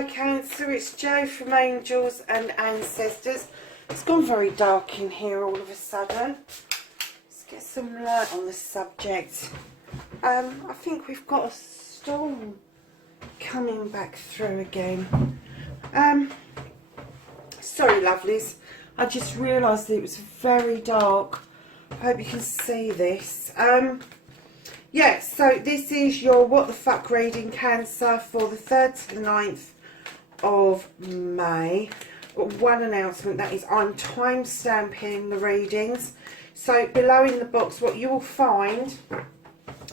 Hi Cancer, it's Jo from Angels and Ancestors. It's gone very dark in here all of a sudden. Let's get some light on the subject. I think we've got a storm coming back through again. Sorry lovelies, I just realised that it was very dark. I hope you can see this. Yeah, so this is your What the Fuck reading, Cancer, for the 3rd to the 9th of May. Got one announcement, that is I'm time stamping the readings. So below in the box what you will find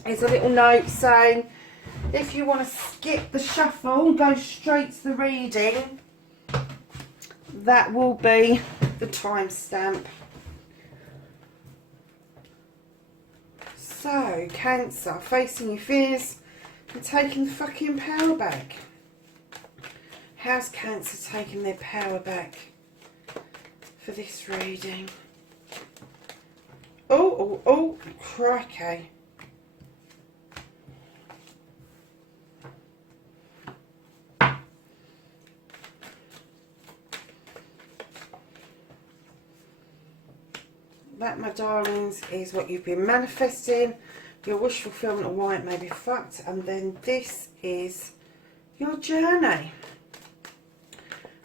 is a little note saying if you want to skip the shuffle and go straight to the reading, that will be the timestamp. So, Cancer, facing your fears and taking the fucking power back. How's Cancer taking their power back for this reading? Oh, crikey. That, my darlings, is what you've been manifesting, your wish fulfillment of why it may be fucked, and then this is your journey.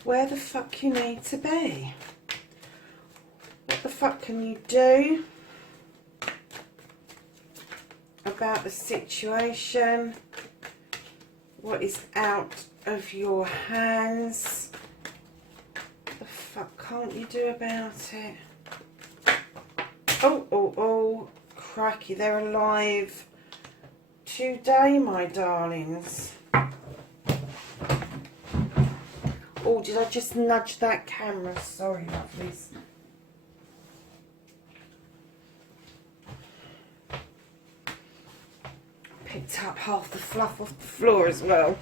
Where the fuck you need to be. What the fuck can you do about the situation? What is out of your hands? What the fuck can't you do about it? Oh, crikey, they're alive today, my darlings. Oh, did I just nudge that camera? Sorry, lovelies. Picked up half the fluff off the floor as well.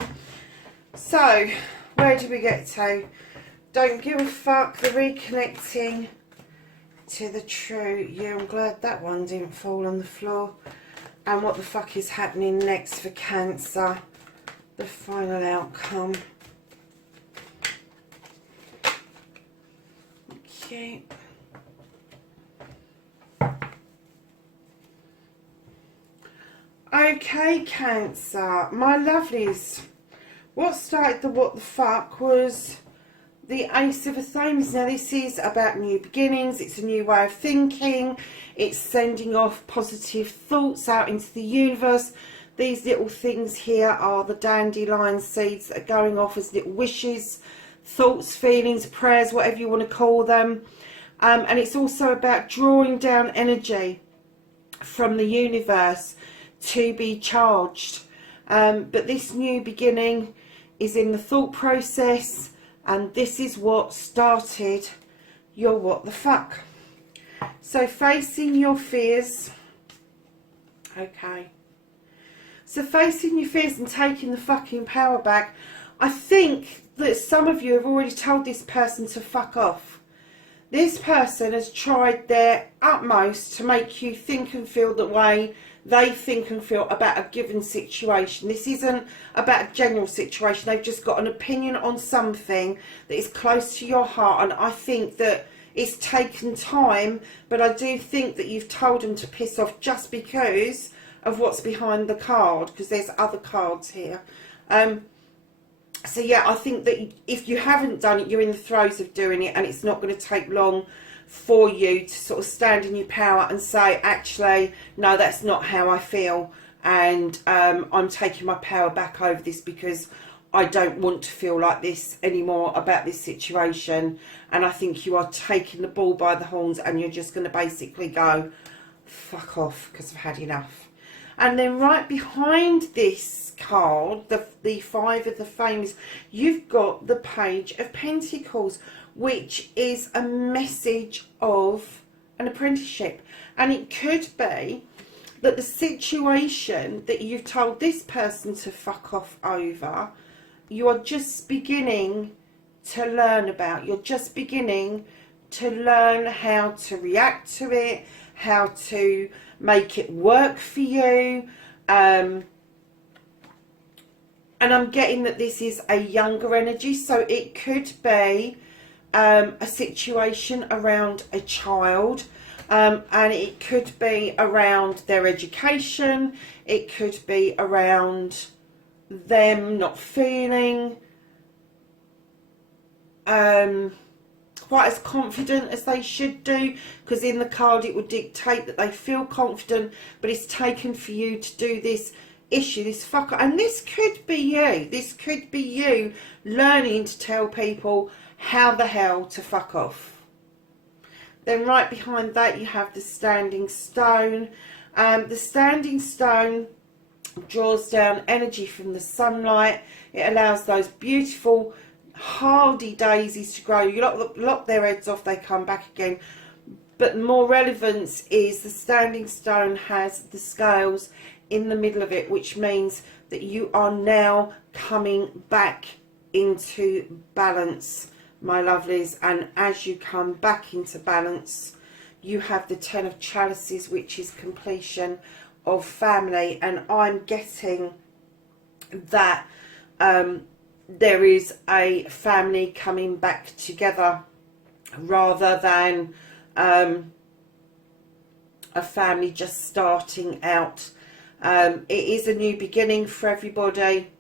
So, where did we get to? Don't give a fuck, the reconnecting to the true you. I'm glad that one didn't fall on the floor. And what the fuck is happening next for Cancer? The final outcome. Okay. Okay, Cancer, my lovelies. What started the what the fuck was the Ace of Athame. Now this is about new beginnings, it's a new way of thinking, it's sending off positive thoughts out into the universe. These little things here are the dandelion seeds that are going off as little wishes, thoughts, feelings, prayers, whatever you want to call them. And it's also about drawing down energy from the universe to be charged. But this new beginning is in the thought process. And this is what started your what the fuck. So facing your fears. Okay. So facing your fears and taking the fucking power back. I think that some of you have already told this person to fuck off. This person has tried their utmost to make you think and feel the way they think and feel about a given situation. This isn't about a general situation. They've just got an opinion on something that is close to your heart, and I think that it's taken time, but I do think that you've told them to piss off just because of what's behind the card, because there's other cards here. So yeah, I think that if you haven't done it, you're in the throes of doing it, and it's not going to take long for you to sort of stand in your power and say, actually, no, that's not how I feel, and I'm taking my power back over this because I don't want to feel like this anymore about this situation. And I think you are taking the bull by the horns, and you're just going to basically go, fuck off, because I've had enough. And then right behind this card, the Five of the Fames, you've got the Page of Pentacles, which is a message of an apprenticeship. And it could be that the situation that you've told this person to fuck off over, you are just beginning to learn about. You're just beginning to learn how to react to it, how to make it work for you. And I'm getting that this is a younger energy, so it could be a situation around a child, and it could be around their education, it could be around them not feeling quite as confident as they should do, because in the card it would dictate that they feel confident, but it's taken for you to do this issue, this fucker. And this could be you. This could be you learning to tell people how the hell to fuck off. Then right behind that you have the Standing Stone. The Standing Stone draws down energy from the sunlight. It allows those beautiful hardy daisies to grow. You lock their heads off, they come back again. But more relevance is the Standing Stone has the scales in the middle of it, which means that you are now coming back into balance, my lovelies. And as you come back into balance, you have the Ten of Chalices, which is completion of family. And I'm getting that there is a family coming back together rather than a family just starting out. It is a new beginning for everybody.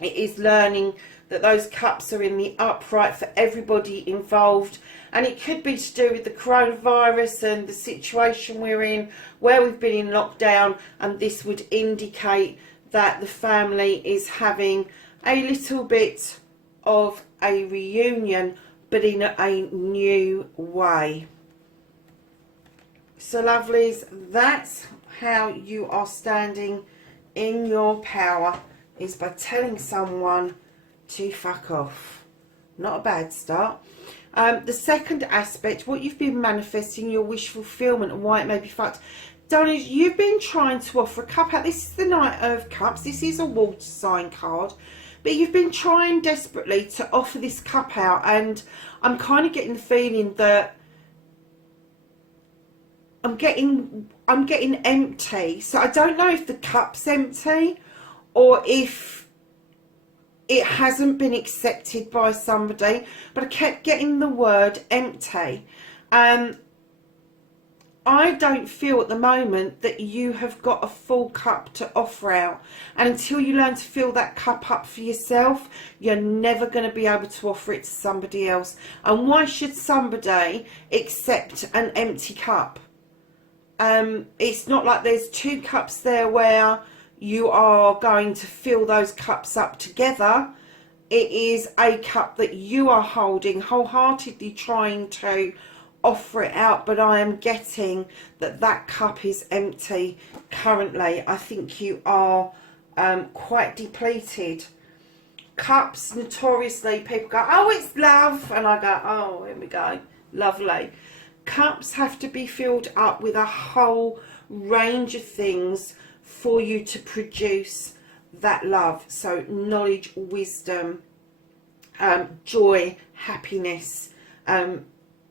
It is learning that those cups are in the upright for everybody involved, and it could be to do with the coronavirus and the situation we're in, where we've been in lockdown, and this would indicate that the family is having a little bit of a reunion, but in a new way. So lovelies, that's how you are standing in your power, is by telling someone to fuck off. Not a bad start. The second aspect, what you've been manifesting, your wish fulfillment, and why it may be fucked. Darling, you've been trying to offer a cup out. This is the Knight of Cups. This is a water sign card. But you've been trying desperately to offer this cup out, and I'm kind of getting the feeling that I'm getting empty. So I don't know if the cup's empty or if it hasn't been accepted by somebody, but I kept getting the word empty. I don't feel at the moment that you have got a full cup to offer out, and until you learn to fill that cup up for yourself, you're never going to be able to offer it to somebody else. And why should somebody accept an empty cup? It's not like there's two cups there where you are going to fill those cups up together. It is a cup that you are holding, wholeheartedly trying to offer it out, but I am getting that that cup is empty currently. I think you are quite depleted. Cups, notoriously, people go, oh, it's love, and I go, oh, here we go, lovely. Cups have to be filled up with a whole range of things for you to produce that love. So knowledge, wisdom, joy, happiness,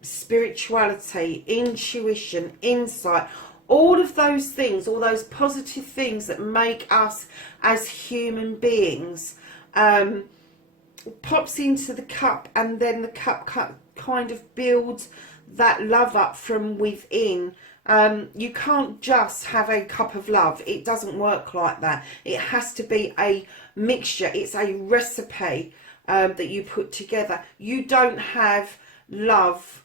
spirituality, intuition, insight, all of those things, all those positive things that make us as human beings, pops into the cup, and then the cup kind of builds that love up from within. You can't just have a cup of love. It doesn't work like that. It has to be a mixture. It's a recipe that you put together. You don't have love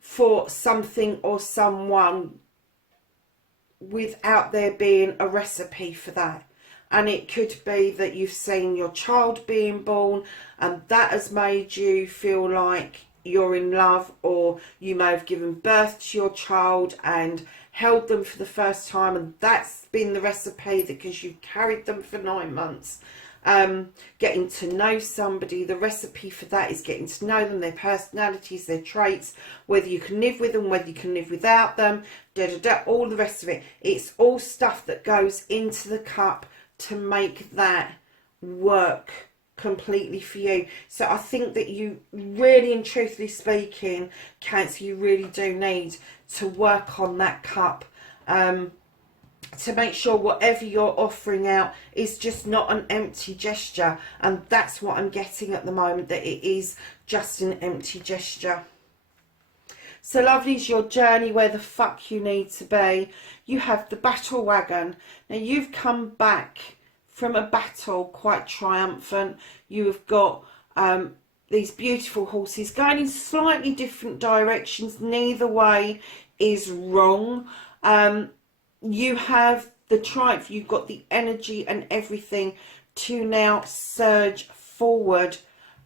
for something or someone without there being a recipe for that. And it could be that you've seen your child being born, and that has made you feel like you're in love, or you may have given birth to your child and held them for the first time, and that's been the recipe because you've carried them for 9 months. Getting to know somebody, the recipe for that is getting to know them, their personalities, their traits, whether you can live with them, whether you can live without them, all the rest of it. It's all stuff that goes into the cup to make that work completely for you. So I think that you really and truthfully speaking, Cancer, you really do need to work on that cup. to make sure whatever you're offering out is just not an empty gesture. And that's what I'm getting at the moment, that it is just an empty gesture. So lovelies, your journey where the fuck you need to be. You have the battle wagon. Now you've come back from a battle quite triumphant. You have got these beautiful horses going in slightly different directions. Neither way is wrong. You have the triumph. You've got the energy and everything to now surge forward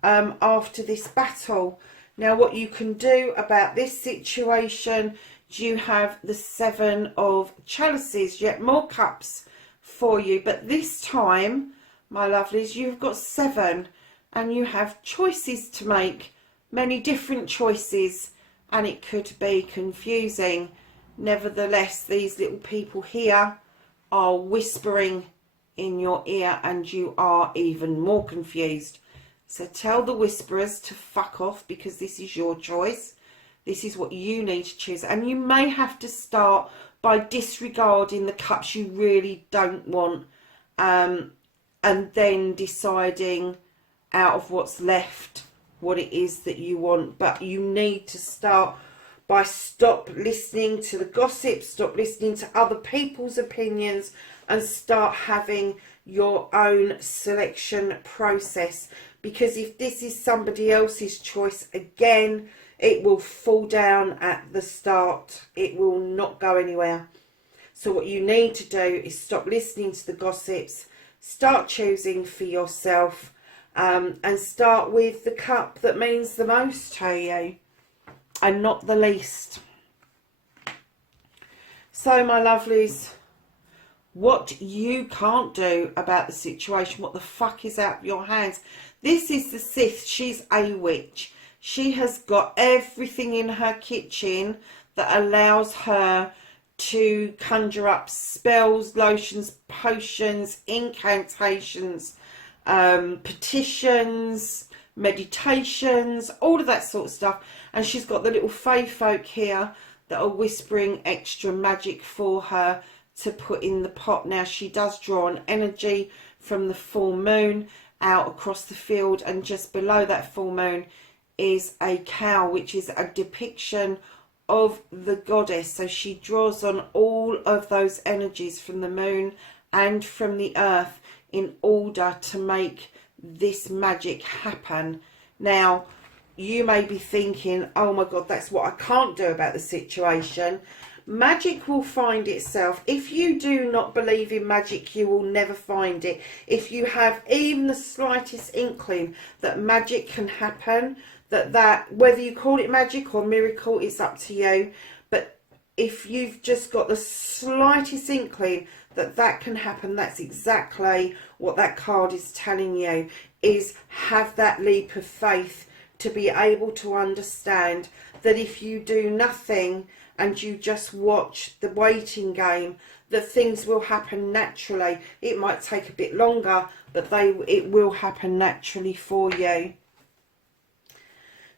after this battle. Now what you can do about this situation, you have the 7 of chalices, yet more cups for you. But this time, my lovelies, you've got 7 and you have choices to make, many different choices, and it could be confusing. Nevertheless, these little people here are whispering in your ear and you are even more confused. So tell the whisperers to fuck off, because this is your choice. This is what you need to choose. And you may have to start by disregarding the cups you really don't want, and then deciding out of what's left what it is that you want. But you need to start by stop listening to the gossip, stop listening to other people's opinions, and start having your own selection process. Because if this is somebody else's choice, again, it will fall down at the start. It will not go anywhere. So what you need to do is stop listening to the gossips, start choosing for yourself, and start with the cup that means the most to you and not the least. So my lovelies, what you can't do about the situation, what the fuck is out of your hands. This is the Sith. She's a witch. She has got everything in her kitchen that allows her to conjure up spells, lotions, potions, incantations, petitions, meditations, all of that sort of stuff. And she's got the little fae folk here that are whispering extra magic for her to put in the pot. Now she does draw an energy from the full moon out across the field, and just below that full moon is a cow, which is a depiction of the goddess. So she draws on all of those energies from the moon and from the earth in order to make this magic happen. Now you may be thinking, oh my god, that's what I can't do about the situation. Magic will find itself. If you do not believe in magic, you will never find it. If you have even the slightest inkling that magic can happen, that whether you call it magic or miracle, it's up to you. But if you've just got the slightest inkling that that can happen, that's exactly what that card is telling you, is have that leap of faith to be able to understand that if you do nothing and you just watch the waiting game, that things will happen naturally. It might take a bit longer, but it will happen naturally for you.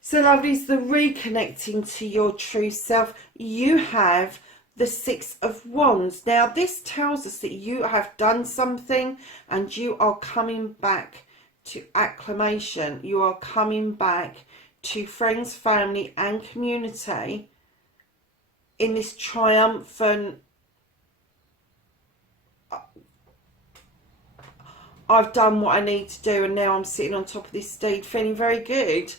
So lovelies, the reconnecting to your true self, you have the 6 of Wands. Now this tells us that you have done something and you are coming back to acclamation. You are coming back to friends, family and community in this triumphant, I've done what I need to do and now I'm sitting on top of this steed feeling very good.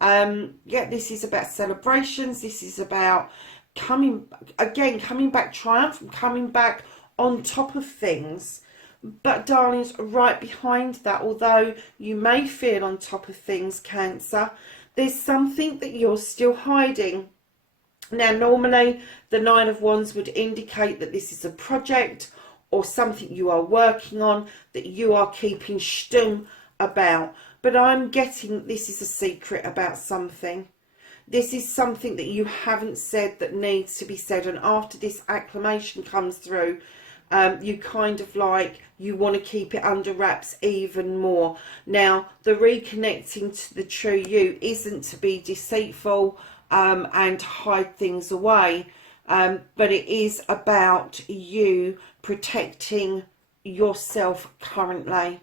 Yeah, this is about celebrations. This is about coming back triumphant, coming back on top of things. But darlings, right behind that, although you may feel on top of things, Cancer, there's something that you're still hiding. Now normally the 9 of Wands would indicate that this is a project or something you are working on that you are keeping stum about. But I'm getting this is a secret about something. This is something that you haven't said that needs to be said. And after this acclamation comes through, you kind of like, you want to keep it under wraps even more. Now, the reconnecting to the true you isn't to be deceitful and hide things away. but it is about you protecting yourself currently.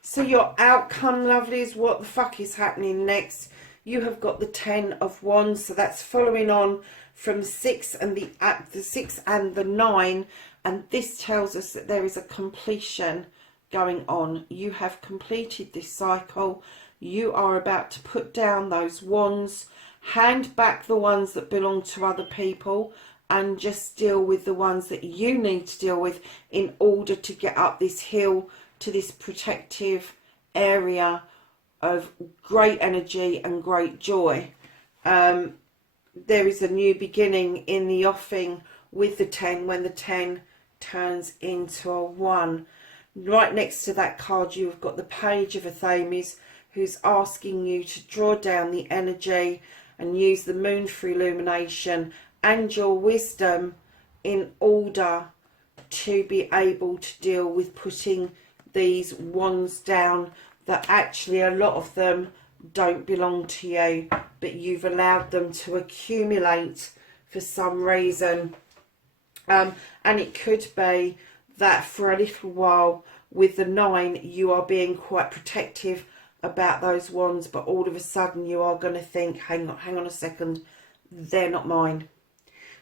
So your outcome, lovelies, what the fuck is happening next? You have got the 10 of Wands, so that's following on from 6 and the 6 and the 9, and this tells us that there is a completion going on. You have completed this cycle. You are about to put down those wands, hand back the ones that belong to other people, and just deal with the ones that you need to deal with in order to get up this hill to this protective area of great energy and great joy. There is a new beginning in the offing with the 10 when the 10 turns into a 1. Right next to that card you've got the Page of Athames, who's asking you to draw down the energy and use the moon for illumination and your wisdom in order to be able to deal with putting these wands down that actually a lot of them don't belong to you, but you've allowed them to accumulate for some reason. And it could be that for a little while with the 9 you are being quite protective about those wands, but all of a sudden you are going to think, hang on a second, they're not mine.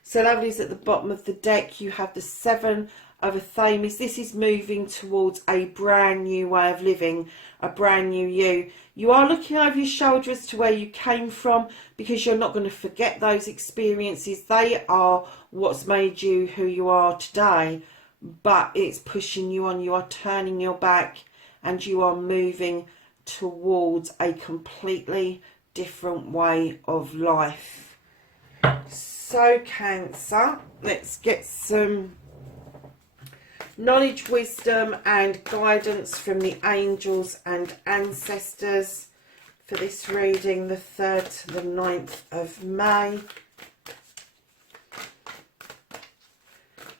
So lovelies, at the bottom of the deck you have the 7 of Athames. This is moving towards a brand new way of living, a brand new you. You are looking over your shoulder as to where you came from, because you're not going to forget those experiences. They are what's made you who you are today, but it's pushing you on. You are turning your back and you are moving towards a completely different way of life. So Cancer, let's get some knowledge, wisdom and guidance from the angels and ancestors for this reading, the 3rd to the 9th of May.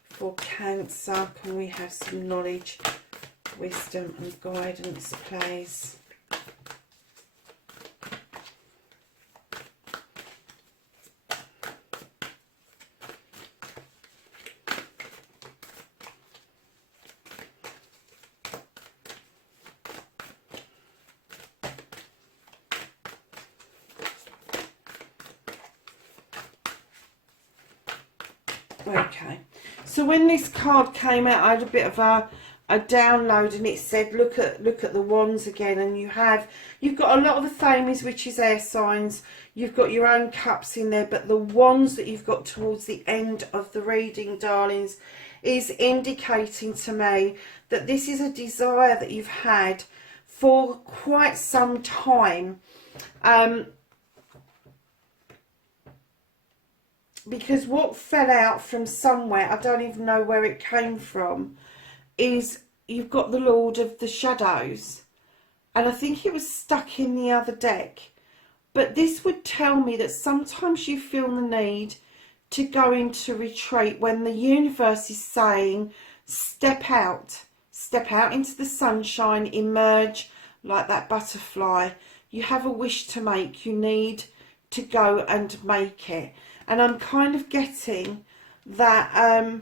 For Cancer, can we have some knowledge, wisdom and guidance, please? Okay, so when this card came out, I had a bit of a download, and it said look at the wands again, and you've got a lot of the Athames, which is air signs. You've got your own cups in there, but the wands that you've got towards the end of the reading, darlings, is indicating to me that this is a desire that you've had for quite some time. Because what fell out from somewhere, I don't even know where it came from, is you've got the Lord of the Shadows. And I think it was stuck in the other deck. But this would tell me that sometimes you feel the need to go into retreat when the universe is saying, step out into the sunshine, emerge like that butterfly. You have a wish to make, you need to go and make it. And I'm kind of getting that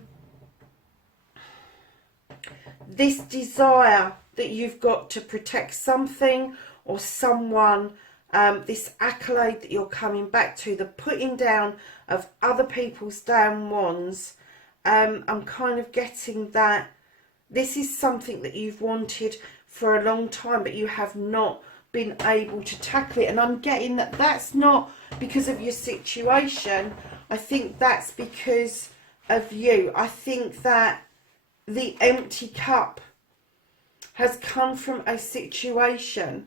this desire that you've got to protect something or someone, this accolade that you're coming back to, the putting down of other people's down wands, I'm kind of getting that this is something that you've wanted for a long time, but you have not been able to tackle it. And I'm getting that that's not because of your situation. I think that's because of you. I think that the empty cup has come from a situation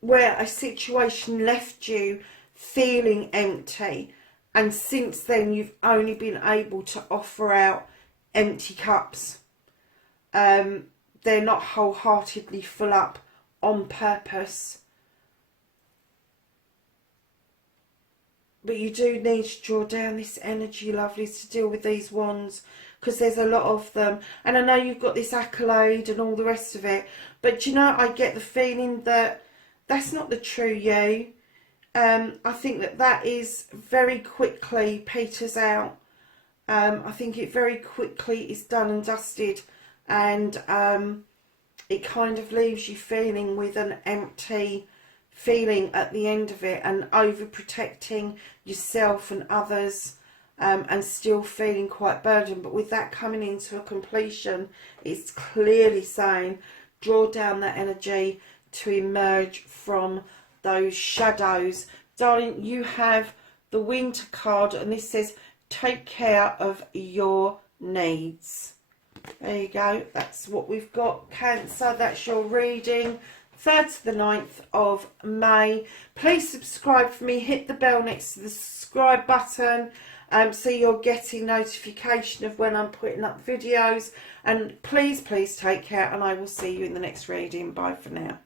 where a situation left you feeling empty, and since then you've only been able to offer out empty cups. They're not wholeheartedly full up on purpose. But you do need to draw down this energy, lovelies, to deal with these wands, because there's a lot of them. And I know you've got this accolade and all the rest of it, but you know, I get the feeling that that's not the true you. I think that is very quickly peters out. I think it very quickly is done and dusted, and it kind of leaves you feeling with an empty feeling at the end of it, and overprotecting yourself and others, and still feeling quite burdened. But with that coming into a completion, it's clearly saying draw down that energy to emerge from those shadows. Darling, you have the Winter card, and this says take care of your needs. There you go. That's what we've got, Cancer. That's your reading. 3rd to the 9th of May. Please subscribe for me. Hit the bell next to the subscribe button, so you're getting notification of when I'm putting up videos. And please take care, and I will see you in the next reading. Bye for now.